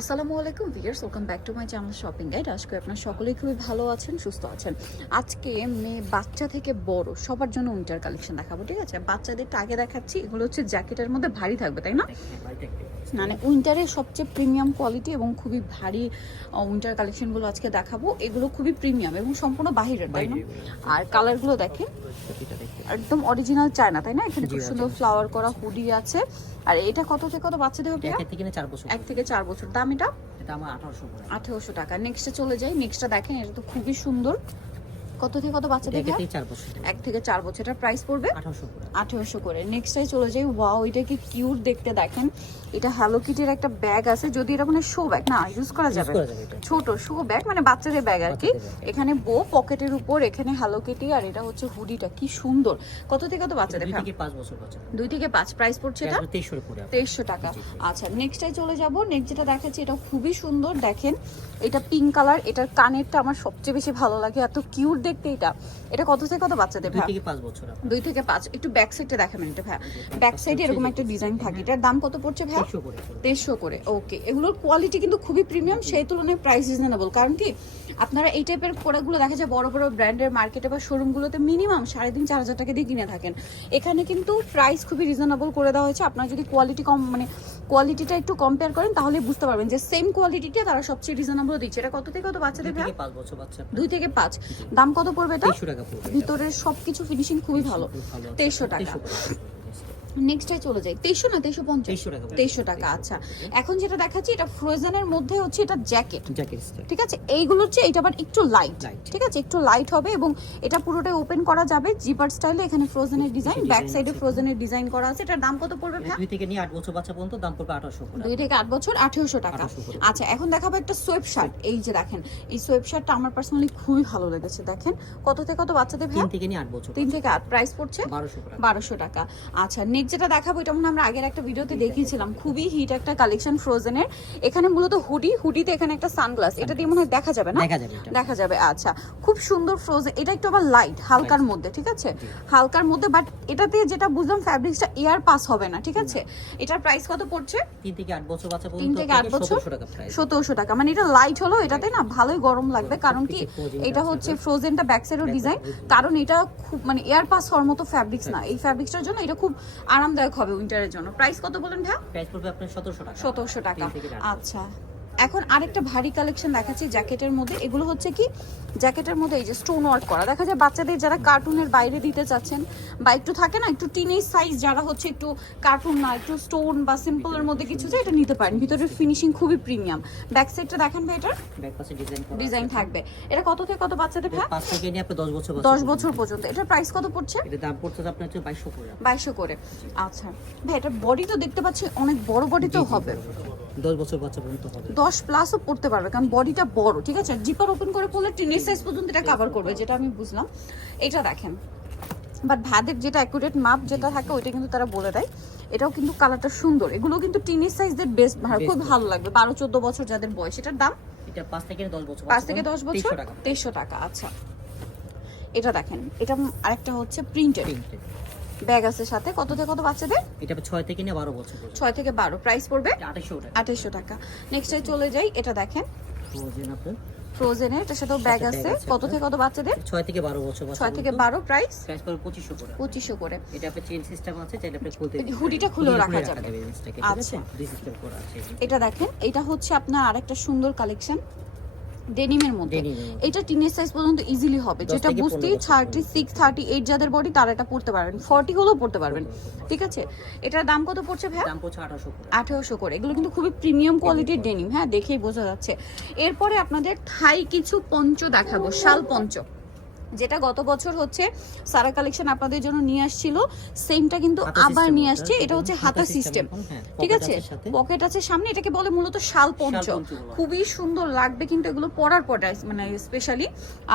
আসসালামু আলাইকুম viewers welcome back to my channel shopping guide. আজকে আপনারা সকলেই খুবই ভালো আছেন সুস্থ আছেন। আজকে মেয়ে বাচ্চা থেকে বড় সবার জন্য উইন্টার কালেকশন দেখাবো ঠিক আছে? বাচ্চাদের আগে দেখাচ্ছি এগুলো হচ্ছে জ্যাকেটের মধ্যে ভারী থাকবে তাই না? মানে উইন্টারের সবচেয়ে প্রিমিয়াম কোয়ালিটি এবং খুবই ভারী উইন্টার কালেকশনগুলো আজকে দেখাবো। এগুলো খুবই প্রিমিয়াম এবং সম্পূর্ণ বাহিরের তাই না? আর কালারগুলো দেখেন একদম অরিজিনাল চায়না তাই না? এখানে খুব সুন্দর ফ্লাওয়ার করা হুডি আছে। আর এটা কত থেকে কত বাচ্চাদের হবে এক থেকে চার বছর এক থেকে চার বছর। দাম এটা? এটা আমার আঠারোশো আঠারোশো টাকা। নেক্সটে চলে যাই। নেক্সটটা দেখেন এটা তো খুবই সুন্দর। কত থেকে কত বাচ্চা দেখে থেকে চার বছর এক থেকে চার বছর। এটার প্রাইস পড়বে? আঠারোশো করে। নেক্সটটাই চলে যাই। ওয়াও এটা কি কিউট দেখতে দেখেন। এটা হ্যালো কিটির একটা ব্যাগ আছে। যদি এটা মানে শো ব্যাগ না ইউজ করা যাবে। ছোট শো ব্যাগ মানে বাচ্চাদের ব্যাগ আর কি। এখানে বো পকেটের উপর এখানে হ্যালো কিটি আর এটা হচ্ছে হুডিটা। কি সুন্দর। কত থেকে কত পাঁচ বছর দুই থেকে পাঁচ। প্রাইস পড়ছে এটা? তেইশশো টাকা। আচ্ছা নেক্সটটাই চলে যাব। নেক্সট যেটা দেখাচ্ছি এটা খুবই সুন্দর। দেখেন এটা পিঙ্ক কালার এটার কানেরটা আমার সবচেয়ে বেশি ভালো লাগে এত কিউট দেখতে এটা। এটা কত থেকে কত বাচ্চাদের ভাই? বছর দুই থেকে পাঁচ একটু ব্যাক সাইডে দেখাবেন এটা ভাই ব্যাক সাইডে এরকম একটা ডিজাইন থাকে। এটার দাম কত পড়ছে ভাই দেড়শো করে ওকে এগুলোর কোয়ালিটি কিন্তু খুবই প্রিমিয়াম সেই তুলনায় প্রাইস রিজনেবল কারণ কি? আপনারা এই টাইপের প্রোডাক্টগুলো দেখা যায় বড় বড় ব্র্যান্ডের মার্কেটে বা শোরুমগুলোতে মিনিমাম সাড়ে তিন চার হাজার টাকা দিয়ে কিনে থাকেন। এখানে কিন্তু প্রাইস খুবই রিজনেবল করে দেওয়া হয়েছে। আপনারা যদি কোয়ালিটি কম মানে কোয়ালিটিটা একটু কম্পেয়ার করেন তাহলে বুঝতে পারবেন যে সেম কোয়ালিটিটা তারা সবচেয়ে রিজনেবল দিচ্ছে? এটা কত থেকে কত বাচ্চাদের ভাই? পাঁচ বছর বাচ্চা। দুই থেকে পাঁচ। দাম কত পড়বে এটা? তেইশশো টাকা পড়বে ভিতরের সবকিছু ফিনিশিং খুবই ভালো। 2300 টাকা। 2300 নেক্সটটাই চলে যাই। তেইশশো না তেইশশো পঞ্চাশ? 2300 টাকা পড়বে। তেইশশো টাকা আচ্ছা। এখন যেটা দেখাচ্ছি এটা ফ্রোজেনের মধ্যে হচ্ছে এটা জ্যাকেট জ্যাকেট ঠিক আছে? এইগুলো হচ্ছে এটা আবার একটু লাইট। ঠিক আছে? একটু লাইট হবে এবং এটা পুরোটাই ওপেন করা যাবে জিপার স্টাইলে এখানে ফ্রোজেনের ডিজাইন ব্যাক সাইডে ফ্রোজেনের ডিজাইন করা আছে। এটার দাম কত পড়বে ভাই? দুই থেকে নিয়ে আট বছর বাচ্চা পর্যন্ত দাম পড়বে আঠারোশো দুই থেকে আট বছর আঠেরোশো টাকা। আচ্ছা এখন দেখাবো একটা সোয়েব শার্ট এই যে দেখেন এই সোয়েব শার্টটা আমার পার্সোনালি খুবই ভালো লেগেছে। দেখেন কত থেকে কত বাচ্চাদের ভাই? তিন থেকে নিয়ে আট বছর। তিন থেকে আট। প্রাইস পড়ছে বারোশো বারোশো টাকা। আচ্ছা নেক্সট যেটা দেখাবো এটা মনে আমরা আগের একটা ভিডিওতে দেখিয়েছিলাম। খুবই হিট একটা কালেকশন ফ্রোজেনের এখানে মূলত হুডি হুডিতে এখানে একটা সানগ্লাস এটা দিয়ে মনে হয় দেখা যাবে না? দেখা যাবে আচ্ছা। খুব সুন্দর ফ্রোজেন এটা একটু আবার লাইট হালকার মধ্যে ঠিক আছে? হালকার মধ্যে বাট এটাতে যেটা বুঝলাম ফ্যাব্রিক্সটা এয়ার পাস হবে না ঠিক আছে? এটার প্রাইস কত পড়ছে? তিন থেকে আট বছর বাচ্চা তিন থেকে আট বছর? সতেরোশো টাকা সতেরোশো টাকা। মানে এটা লাইট হলো এটাতে না ভালোই গরম লাগবে কারণ কি এটা হচ্ছে ফ্রোজেনটা ব্যাক সাইডের ডিজাইন কারণ এটা খুব মানে এয়ার পাস হওয়ার মতো ফ্যাব্রিক্স না। এই ফ্যাব্রিক্সটার জন্য এটা খুব আরামদায়ক হবে উইন্টারের জন্য। প্রাইস কত বলেন ভাই? প্রাইস পড়বে আপনার সতেরোশো টাকা। সতেরোশো টাকা। তিন থেকে আচ্ছা। এখন আরেকটা ভারী কালেকশন দেখাচ্ছি জ্যাকেটের মধ্যে। এগুলো হচ্ছে কি? জ্যাকেটের মধ্যে এই যে স্টোন ওয়ার্ক করা। দেখা যায় বাচ্চাদের যারা কার্টুনের বাইরে দিতে চাচ্ছেন বা একটু থাকে না একটু টিনেজ সাইজ যারা হচ্ছে একটু কার্টুন না একটু স্টোন বা সিম্পলের মধ্যে কিছু যে এটা নিতে পারেন। ভিতরের ফিনিশিং খুবই প্রিমিয়াম ব্যাক সাইডটা দেখেন ভাই এটার? ডিজাইন ডিজাইন থাকবে। এটা কত থেকে কত বাচ্চাদের ভাই? পাঁচ থেকে নিয়ে আপনি দশ বছর বাচ্চা দশ পর্যন্ত। বছর পর্যন্ত। এটার প্রাইস কত পড়ছে? এটার দাম পড়ছে আপনার হচ্ছে করে। করে। আচ্ছা। ভাই এটার বডি তো দেখতে পাচ্ছি অনেক বড় বডি তো হবে। দশ বছর বাচ্চা পর্যন্ত হবে। দশ প্লাসও পড়তে পারবে কারণ বডিটা বড় ঠিক আছে? জিপার ওপেন করে পড়লে টিনের সাইজ পর্যন্ত এটা কভার করবে যেটা আমি বুঝলাম। এটা দেখেন। বাট ভাদের যেটা অ্যাকুরেট মাপ যেটা থাকে ওইটা কিন্তু তারা বলে দেয়। এটাও কিন্তু কালারটা সুন্দর। এগুলো কিন্তু টিনের সাইজদের বেস্ট খুব ভালো লাগবে। বারো চোদ্দ বছর যাদের বয়স এটার দাম? এটা পাঁচ থেকে দশ বছর পাঁচ থেকে দশ বছর? তেইশশো টাকা আচ্ছা। এটা দেখেন এটা আরেকটা হচ্ছে প্রিন্টেড। ব্যাগ আছে সাথে। কত থেকে কত বাচ্চাদের? এটা ছয় থেকে নিয়ে বারো বছর পর্যন্ত। ছয় থেকে বারো। প্রাইস পড়বে? আঠাশশো টাকা। আঠাইশশো টাকা। নেক্সট চলে যাই। এটা দেখেন। ফ্রোজেন ফ্রোজেনের এটার সাথেও ব্যাগ আছে। কত থেকে কত বাচ্চাদের? ছয় থেকে বারো বছর বাচ্চা ছয় থেকে পর্যন্ত। বারো প্রাইস প্রাইস পড়বে পঁচিশশো করে। পঁচিশশো করে। এটা আপনার চেন সিস্টেম আছে চাইলে আপনি খুলতে হুডিটা খুলে রাখা যাবে। আচ্ছা। এটা দেখেন এটা হচ্ছে আপনার আরেকটা সুন্দর কালেকশন ডেনিমের মধ্যে। এটা টিনের সাইজ পর্যন্ত ইজিলি হবে যেটা বুঝতেই থার্টি সিক্স থার্টি এইট যাদের বডি তারা এটা পড়তে পারবেন। ফর্টি হলেও পড়তে পারবেন। ঠিক আছে? এটার দাম কত পড়ছে ভাই দাম পড়ছে আঠারোশো আঠারোশো করে। এগুলো কিন্তু খুবই প্রিমিয়াম কোয়ালিটির ডেনিম হ্যাঁ দেখেই বোঝা যাচ্ছে। এরপরে আপনাদের থাই কিছু পঞ্চ দেখাবো শাল পঞ্চ। যেটা গত বছর হচ্ছে সারা কালেকশন আপনাদের জন্য নিয়ে আসছিল সেমটা কিন্তু আবার নিয়ে আসছে। এটা হচ্ছে হাতা সিস্টেম ঠিক আছে? পকেট আছে সামনে এটাকে বলে মূলত শাল পঞ্চ খুবই সুন্দর লাগবে কিন্তু এগুলো পরার পরটা মানে স্পেশালি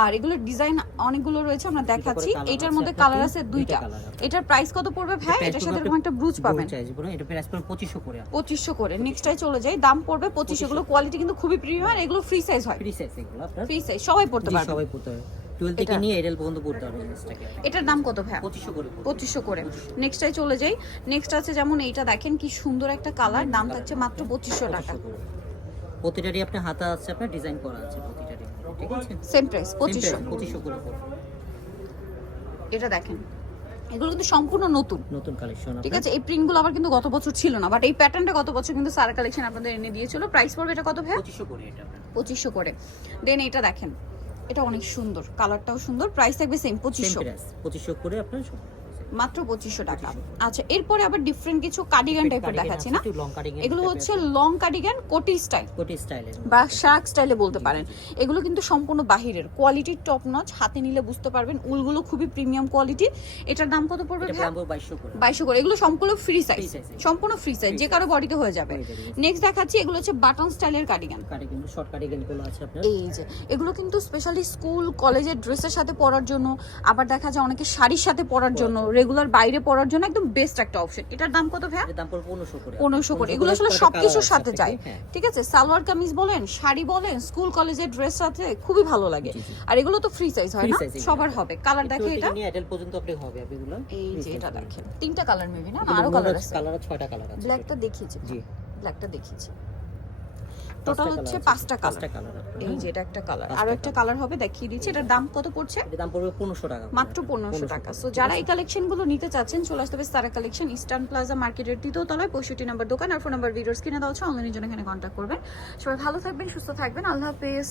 আর এগুলো ডিজাইন অনেকগুলো রয়েছে আমরা দেখাচ্ছি। এটার মধ্যে কালার আছে দুইটা এটার প্রাইস কত পড়বে ভাই? এটার সাথে এরকম একটা ব্রুজ পাবেন। এটা প্রাইস পড়বে 2500 করে 2500 করে। নেক্সটটাই চলে যাই দাম পড়বে 2500 এগুলো কোয়ালিটি কিন্তু খুবই প্রিমিয়াম এগুলো ফ্রি সাইজ হয়। ফ্রি সাইজ এগুলো ফ্রি সাইজ সবাই পড়তে পারবে। সবাই পড়তে পারবে। 12 থেকে নিয়ে এডেল পর্যন্ত পড়তে হবে এটার দাম কত ভাই 2500 করে 2500 করে। নেক্সটটাই চলে যাই। নেক্সট আছে যেমন এইটা দেখেন কি সুন্দর একটা কালার দাম থাকছে মাত্র পঁচিশশো টাকা। প্রতিটারই আপনার হাতা আছে আপনার ডিজাইন করা আছে প্রতিটারই। ঠিক আছে? সেম প্রাইস 2500 2500 করে এটা দেখেন। এগুলো কিন্তু সম্পূর্ণ নতুন। নতুন কালেকশন ঠিক আছে এই প্রিন্টগুলো আবার কিন্তু গত বছর ছিল না বাট এই প্যাটার্নটা গত বছর কিন্তু সারা কালেকশন আপনাদের এনে দিয়েছিল। প্রাইস পড়বে এটা কত ভাই 2500 করে এটা 2500 করে। দেন এটা দেখেন। এটা অনেক সুন্দর কালারটাও সুন্দর প্রাইস থাকবে সেম পঁচিশশো। পঁচিশশো করে আপনার মাত্র পঁচিশশো টাকা। আচ্ছা এরপরে আবার ডিফারেন্ট কিছু কার্ডিগান টাইপের দেখাচ্ছি না? এগুলো হচ্ছে লং কার্ডিগান কোটি স্টাইল কোটি স্টাইলের বা শার্ক স্টাইলে বলতে পারেন। এগুলো কিন্তু সম্পূর্ণ বাহিরের। কোয়ালিটির টপ নচ হাতে নিলে বুঝতে পারবেন উলগুলো খুবই প্রিমিয়াম কোয়ালিটি এটার দাম কত পড়বে বাইশশো করে। এগুলো সম্পূর্ণ ফ্রি সাইজ সম্পূর্ণ ফ্রি সাইজ যে কারও বডিতে হয়ে যাবে। নেক্সট দেখাচ্ছি এগুলো হচ্ছে বাটন স্টাইলের কার্ডিগান কাটিং শর্ট কাটিংগুলো আছে আপনার। এই যে এগুলো কিন্তু স্পেশালি স্কুল কলেজের ড্রেসের সাথে পরার জন্য আবার দেখা যায় অনেকে শাড়ির সাথে পরার জন্য রেগুলার বাইরে পরার জন্য একদম বেস্ট একটা অপশন এটার দাম কত এটার দাম পড়বে পনেরোশো করে। পনেরোশো করে। এগুলো আসলে সবকিছুর সাথে যায়। হ্যাঁ। ঠিক আছে? সালোয়ার কামিজ বলেন শাড়ি বলেন স্কুল কলেজের ড্রেস সাথে খুবই ভালো লাগে। আর এগুলো তো ফ্রি সাইজ হয় না? সবার হবে। কালার দেখে এটা? এডাল পর্যন্ত আপনি হবে এগুলো। এই যে এটা দেখেন। তিনটা কালার মেবি না? আরও কালার আছে। কালার ছয়টা কালার আছে ব্ল্যাকটা দেখিয়েছি। জি। ব্ল্যাকটা দেখিয়েছি। টোটাল হচ্ছে পাঁচটা কালার এই যে এটা একটা কালার আরও একটা কালার হবে দেখিয়ে দিচ্ছি। এটার দাম কত পড়ছে? দাম পড়বে পনেরোশো টাকা। মাত্র পনেরোশো টাকা। সো যারা এই কালেকশনগুলো নিতে চাচ্ছেন চলে আসতে হবে সারা কালেকশন ইস্টার্ন প্লাজা মার্কেটের তৃতীয় তলায় পঁয়ষট্টি নম্বর দোকান। আর ফোন নাম্বার ভিডিওস কিনে দেওয়া হচ্ছে অনলাইনের জন্য এখানে কন্ট্যাক্ট করবেন। সবাই ভালো থাকবেন সুস্থ থাকবেন। আল্লাহ হাফেজ।